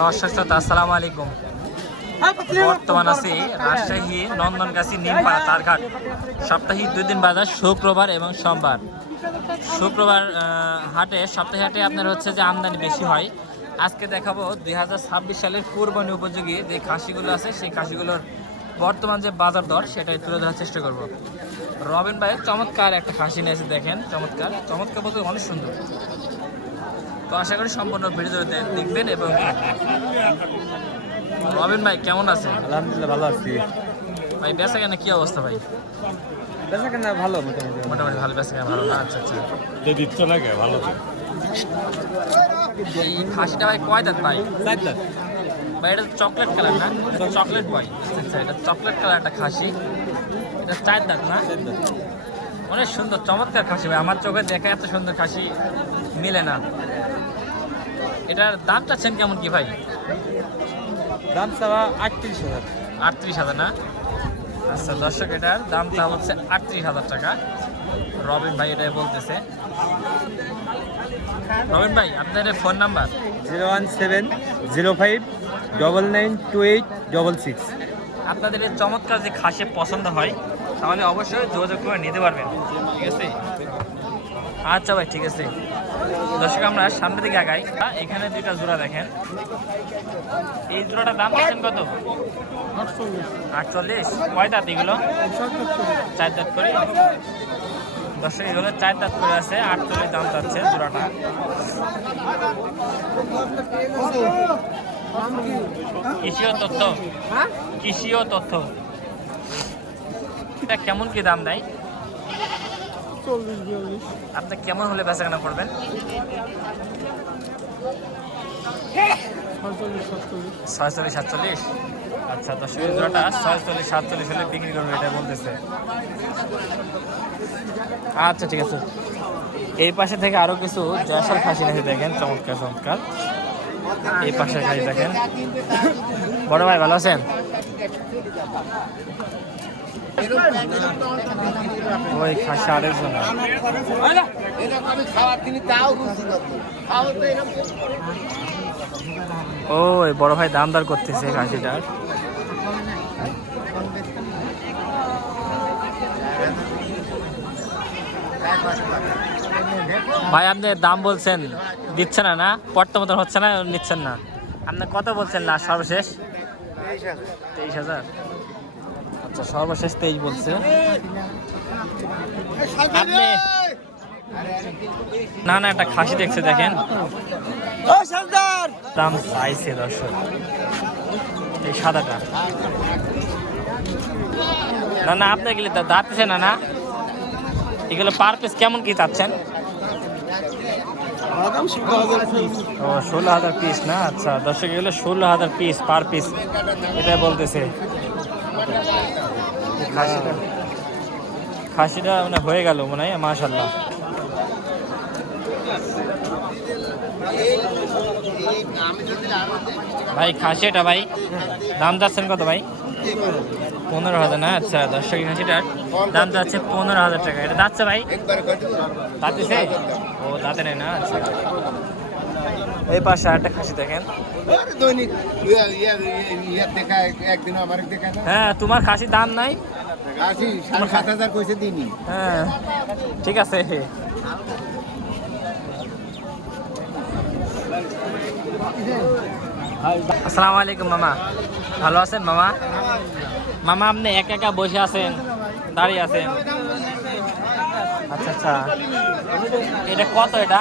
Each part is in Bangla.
দর্শক শ্রোতা আসসালামু আলাইকুম। বর্তমান আছি রাজশাহী নন্দনগাছি নিমপাড়া তারঘাট। সাপ্তাহিক 2 দিন বাজার শুক্রবার এবং সোমবার। শুক্রবার হাটে সপ্তাহে হাটে আপনার হচ্ছে যে আমদানি বেশি হয়। আজকে দেখাবো 2026 সালের কুরবানি উপযোগী যে খাসিগুলো আছে সেই খাসিগুলোর বর্তমান যে বাজার দর সেটাই তুলে ধরার চেষ্টা করব। রবিন ভাই চমৎকার একটা খাসি নিয়েছে, দেখেন চমৎকার চমৎকার বলতে অনেক সুন্দর। তো আশা করি সম্পূর্ণ ভিডিও দেখবেন। এবং রবিন ভাই কেমন আছে? আলহামদুলিল্লাহ ভালো আছি ভাই বেচা কেনা কি অবস্থা ভাই? বেচা কেনা ভালো মোটামুটি মোটামুটি ভালো, বেচা কেনা ভালো না? আচ্ছা আচ্ছা। দিচ্ছ না কে ভালো এই খাসিটা ভাই কয় দাঁত ভাই? 4 দাঁত ভাই এটা চকলেট কালার না? Chocolate boy. আচ্ছা এটা চকলেট কালার একটা খাসি, এটা 4 দাঁত না? অনেক সুন্দর চমৎকার খাসি ভাই, আমার চোখে দেখে এত সুন্দর খাসি মিলে না। এটার দাম চাচ্ছেন কেমন কি ভাই? দাম চাওয়া 38,000। 38,000 না? আচ্ছা দর্শক, এটার দামটা হচ্ছে 38,000 টাকা। রবিন ভাই এটাই বলতেছে। রবিন ভাই আপনাদের ফোন নাম্বার? 01705992866। আপনাদের এই চমৎকার যে খাসি পছন্দ হয় তাহলে অবশ্যই যোগাযোগ করে নিতে পারবেন, ঠিক আছে? আচ্ছা ভাই ঠিক আছে। দর্শক আমরা সামনের দিকে আগাই। এখানে 2টা জোড়া দেখেন, এই জোড়াটার দাম পাচ্ছেন কত? 48। কয় দাঁত এগুলো? 4 দাঁত করে। দর্শক এগুলো 4 দাঁত করে আছে, 48 দাম চাচ্ছে জোড়াটা। কৃষিও তথ্য, কৃষিও তথ্য। এটা কেমন কি দাম দেয়? 40-42। আপনি কেমন হলে বেচা কেনা করবেন? 46-47। আচ্ছা দর্শক জোড়াটা 46-47 হলে বিক্রি করবে এটা বলতেছে। আচ্ছা ঠিক আছে। এই পাশে থেকে আরো কিছু জয়সাল খাসি নাকি দেখেন, চমৎকার চমৎকার। এই পাশে খাসি দেখেন। বড় ভাই ভালো আছেন? ওই খাসি আরেকজন। ওই বড় ভাই দাম দর করতেছে খাসিটার। ভাই আপনি দাম বলছেন, দিচ্ছে না না? পড়তে মতন হচ্ছে না, নিচ্ছেন না। আপনি কত বলছেন লাস্ট সর্বশেষ? 23,000। আচ্ছা সর্বশেষ 23 বলছে। আপনি না না একটা খাসি দেখছে দেখেন, দাম চাইছে দর্শক এই সাদাটা। না না আপনি গেলে দাঁতছে না না? এগুলো পার পিস কেমন কি চাচ্ছেন? ও 16,000 পিস না? আচ্ছা দর্শক এগুলো 16,000 পিস পার পিস এটা বলতেছে। খাসিটা মানে হয়ে গেল মনে হয়, মাশাআল্লাহ। ভাই খাসিটা ভাই দাম যাচ্ছেন কত ভাই? 15,000 না? আচ্ছা দর্শক খাসিটার দাম যাচ্ছে 15,000 টাকা। এটা যাচ্ছে ভাই? দাঁতেছে? ও দাঁতে নেই না? আচ্ছা এই পাশে একটা খাসি দেখেন। হ্যাঁ তোমার খাসির দাম নাই? হ্যাঁ ঠিক আছে। আসসালামু আলাইকুম মামা, ভালো আছেন মামা? মামা আপনি একা একা বসে আছেন, দাঁড়িয়ে আছেন? আচ্ছা আচ্ছা, এটা কত? এটা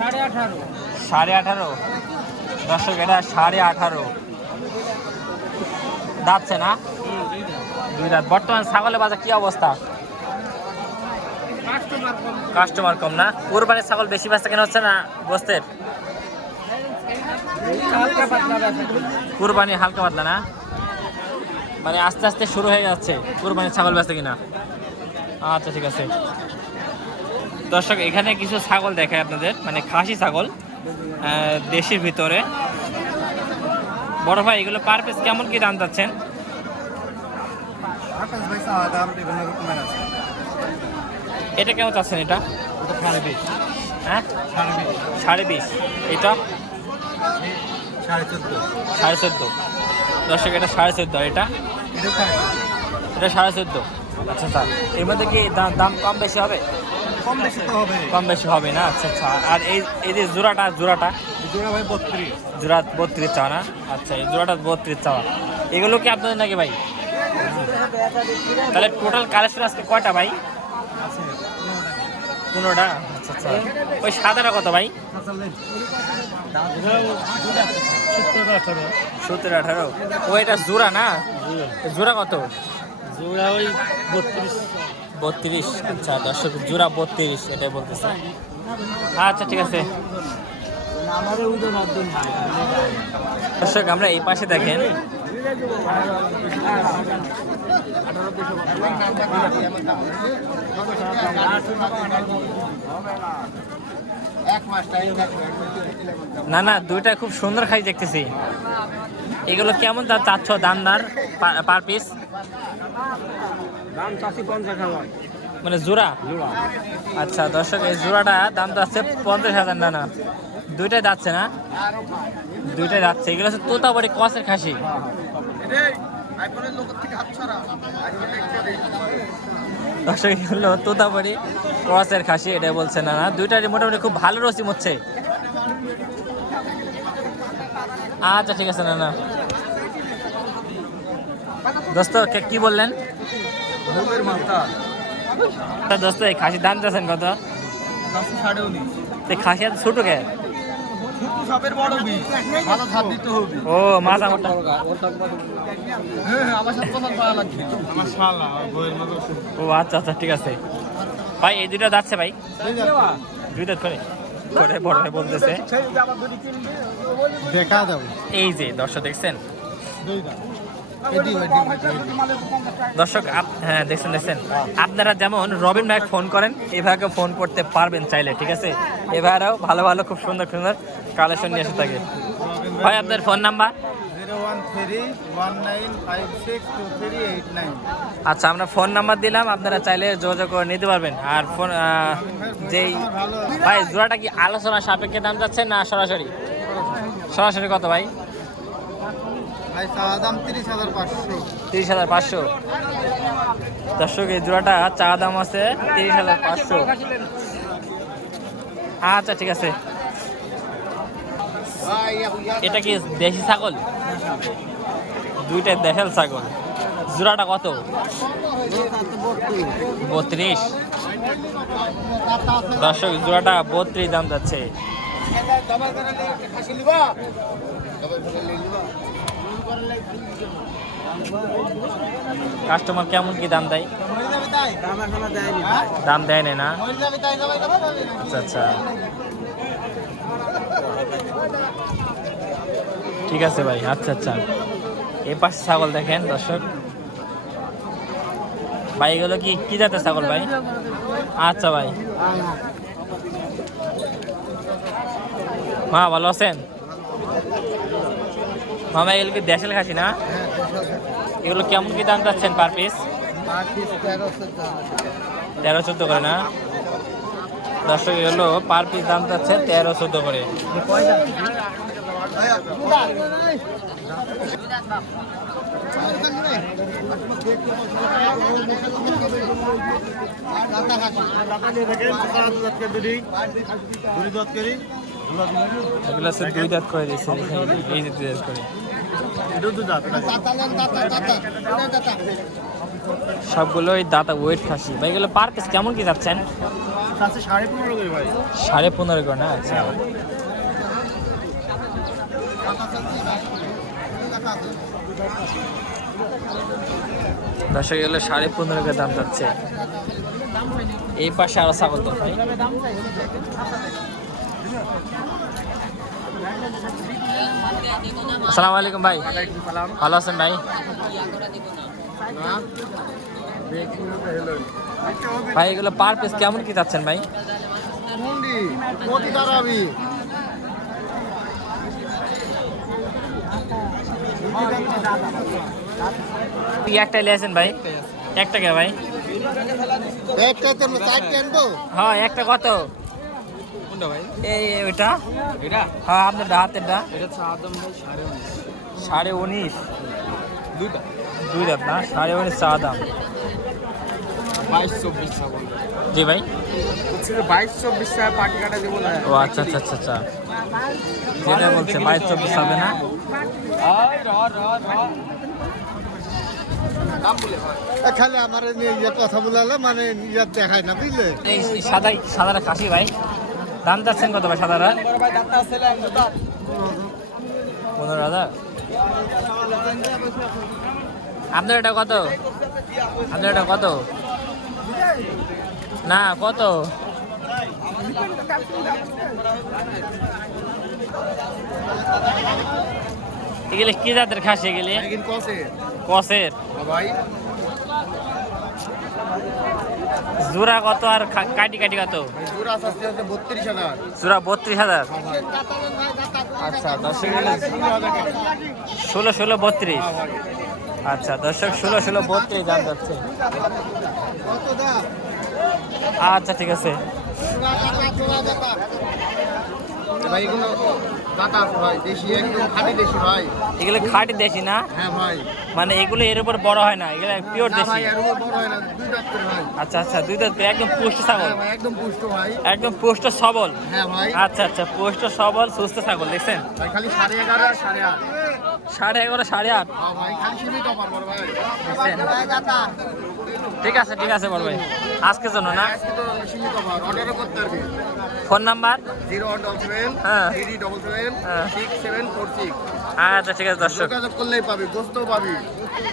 18.5। দর্শক এটা 18.5 যাচ্ছে না? 2 দাঁত। বর্তমান ছাগলের বাজার কি অবস্থা? কাস্টমার কম না? কুরবানির ছাগল বেশি বেচা কেনা হচ্ছে না গোস্তের? কুরবানি হালকা পাতলা না? মানে আস্তে আস্তে শুরু হয়ে যাচ্ছে কুরবানির ছাগল বেচা কিনা। আচ্ছা ঠিক আছে। দর্শক এখানে কিছু ছাগল দেখায় আপনাদের, মানে খাসি ছাগল দেশের ভিতরে। বড় ভাই এগুলো পার পিস কেমন কি দাম যাচ্ছেন? এটা কেমন চাচ্ছেন? এটা 20.5। হ্যাঁ 20.5। এটা 14.5 দর্শক এটা 14.5 এটা এটা 14.5 আচ্ছা স্যার এর মধ্যে কি দাম কম বেশি হবে কম বেশি হবে না আচ্ছা আচ্ছা আর এই যে জোড়াটা জোড়া ভাই 32 জোড়া 32 চাওয়া না আচ্ছা এই জোড়াটা 32 চাওয়া এগুলো কি আপনাদের নাকি ভাই তাহলে টোটাল কালেকশন আজকে কয়টা ভাই 15টা আচ্ছা আচ্ছা ওই সাদাটা কত ভাই 17-18 ও এটা জোড়া না জোড়া কত জোড়া ওই 32 আচ্ছা দর্শক জোড়া 32 এটাই বলতেছে আচ্ছা ঠিক আছে দর্শক আমরা এই পাশে দেখেন না না দুইটা খুব সুন্দর খাই দেখতেছি এগুলো কেমন দাম চাচ্ছ দামদার পার পিস দাম চাচ্ছি 50,000 মানে জোড়া আচ্ছা দর্শক এই জোড়াটা দাম তো আছে 50,000 না না দুইটাই যাচ্ছে না দুইটাই যাচ্ছে এগুলো হচ্ছে তোতাবাড়ি কসের খাসি দর্শক এগুলো তোতাবাড়ি ক্রসের খাসি এটা বলছে না না দুইটারই মোটামুটি খুব ভালো রসিম হচ্ছে আচ্ছা ঠিক আছে না না দোস্ত কি বললেন দোস্ত এই খাসির দাম চাচ্ছেন কত খাসি এত ছোট কে ও মাথা মোটা ও আচ্ছা আচ্ছা ঠিক আছে ভাই এই দুইটা যাচ্ছে ভাই দুইটা করে করে বড় ভাই বলতেছে দেখা যাবে এই যে দর্শক দেখছেন দর্শক হ্যাঁ দেখছেন আপনারা যেমন রবিন ভাই ফোন করেন এভাবে ফোন করতে পারবেন চাইলে ঠিক আছে এভাবেও ভালো ভালো খুব সুন্দর সুন্দর কালেকশন নিয়ে এসে থাকে ভাই আপনার ফোন নাম্বার 01319562389 আচ্ছা আমরা ফোন নাম্বার দিলাম আপনারা চাইলে যোগাযোগ করে নিতে পারবেন আর ফোন যেই ভাই জোড়াটা কি আলোচনা সাপেক্ষে দাম যাচ্ছে না সরাসরি সরাসরি কত ভাই ভাই চাওয়া দাম 30,500 30,500 দর্শক এই জোড়াটা চা দাম আছে 30,500 আচ্ছা ঠিক আছে এটা কি দেশি ছাগল দুইটা দেশাল ছাগল জোড়াটা কত 32 দর্শক জোড়াটা 32 দাম যাচ্ছে কাস্টমার কেমন কি দাম দেয় দাম দেয় না আচ্ছা আচ্ছা ঠিক আছে ভাই আচ্ছা আচ্ছা এই পাশে ছাগল দেখেন দর্শক ভাই এগুলো কি জাতের ছাগল ভাই আচ্ছা ভাই মা ভালো আছেন মামা এগুলো কি দেশাল খাসি না এগুলো কেমন কি দাম যাচ্ছেন পার পিস 13-14 করে না দর্শক এগুলো পার পিস দাম যাচ্ছে 13-14 করে এগুলো হচ্ছে 2 দাঁত করে দিয়েছে এই যে 2 দাঁত করে সবগুলো ওই দাঁতা ওয়েট খাসি ভাই এগুলো পার পিস কেমন কি যাচ্ছেন 15.5 করে না আচ্ছা দর্শক এগুলো 15.5 করে দাম যাচ্ছে এই পাশে আরো ছাগল তো ভাই আসসালামু আলাইকুম ভাই ভালো আছেন ভাই ভাই এগুলো পার পিস কেমন কি যাচ্ছেন ভাই একটা লিয়েছেন ভাই একটা কে ভাই হ্যাঁ একটা কত কোনটা ভাই? এই ওইটা এটা হ্যাঁ আপনার হাতেরটা এটা চা দাম ভাই 19.5। 19.5 দুইটা দুই দাম না 19.5 চা দাম 22-24 চা বল। জি ভাই হচ্ছে 22-24 চা পাটি কাটা দেবো না। ও আচ্ছা আচ্ছা আচ্ছা আচ্ছা যেটা বলছে 22-24 হবে না আয় র র র দাম বলে ভাই। খালি আমার ইয়ে কথা বলালে মানে ইয়ে দেখায় না বুঝলে। এই সাদাটা খাসি ভাই দাম যাচ্ছেন কত ভাই সাদাটা বড় ভাই দাঁতটা আছে না দাঁত 15,000 আপনার এটা কত আপনার এটা কত না কত এগুলো কি জাতের খাসি এগুলি কিন্তু কসে কসের ভাই জোড়া কত আর কাটি কাটি কত জোড়া আছে 32,000 জোড়া 32,000 আচ্ছা দর্শক 16 32 আচ্ছা দর্শক 16 32 দাম যাচ্ছে কত দাম আচ্ছা ঠিক আছে ভাই এগুলো দাতা আছে ভাই দেশি একদম খাঁটি দেশি ভাই। এগুলো খাঁটি দেশি না হ্যাঁ ভাই মানে এগুলো এর উপর বড় হয় না এগুলো পিওর না দেশি ভাই এর উপর বড় হয় না দুই দাঁত করে ভাই। আচ্ছা আচ্ছা দুই দাঁত করে, একদম পুষ্ট ছাগল হ্যাঁ ভাই একদম পুষ্ট ভাই। একদম পুষ্ট সবল হ্যাঁ ভাই আচ্ছা আচ্ছা পুষ্ট সবল সুস্থ ছাগল দেখছেন ভাই খালি 11.5 আর 8.5 11.5 8.5 হ্যাঁ ভাই খালি সীমিত অফার বড় ভাই। দেখছেন ঠিক আছে বড় ভাই আজকের জন্য না আজকে তো সীমিত অফার অর্ডারও করতে পারবি। ফোন নাম্বার 0177 হ্যাঁ। 377 হ্যাঁ। 6746 আচ্ছা ঠিক আছে দর্শক যোগাযোগ করলেই পাবি গোস্তও পাবি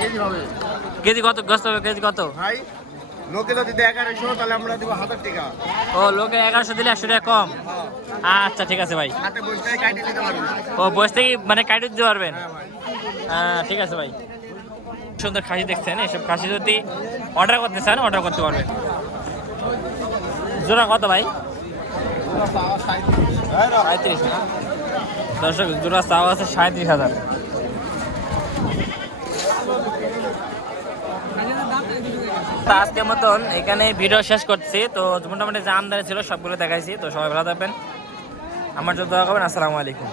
কেজি হবে কেজি কত গোস্ত হবে কেজি কত ভাই। লোকে যদি দেয় 1100 তাহলে আমরা দিব 1000 টাকা। ও লোকে 1100 দিলে 100 টাকা কম আচ্ছা ঠিক আছে ভাই হাতে বসে কাটি দিতে পারবি। ও বসে থেকে মানে কাটি দিতে পারবেন হ্যাঁ ভাই ঠিক আছে ভাই সুন্দর খাসি দেখছেন এসব খাসি যদি অর্ডার করতে চান অর্ডার করতে পারবেন জোড়া কত ভাই 35 না দর্শক জোড়া চাওয়া আছে 37,000 তা আজকের মতন এখানে ভিডিও শেষ করছি তো মোটামুটি যা আমদানি ছিল সবগুলো দেখাইছি তো সবাই ভালো থাকবেন আমার জন্য দোয়া করবেন আসসালামু আলাইকুম।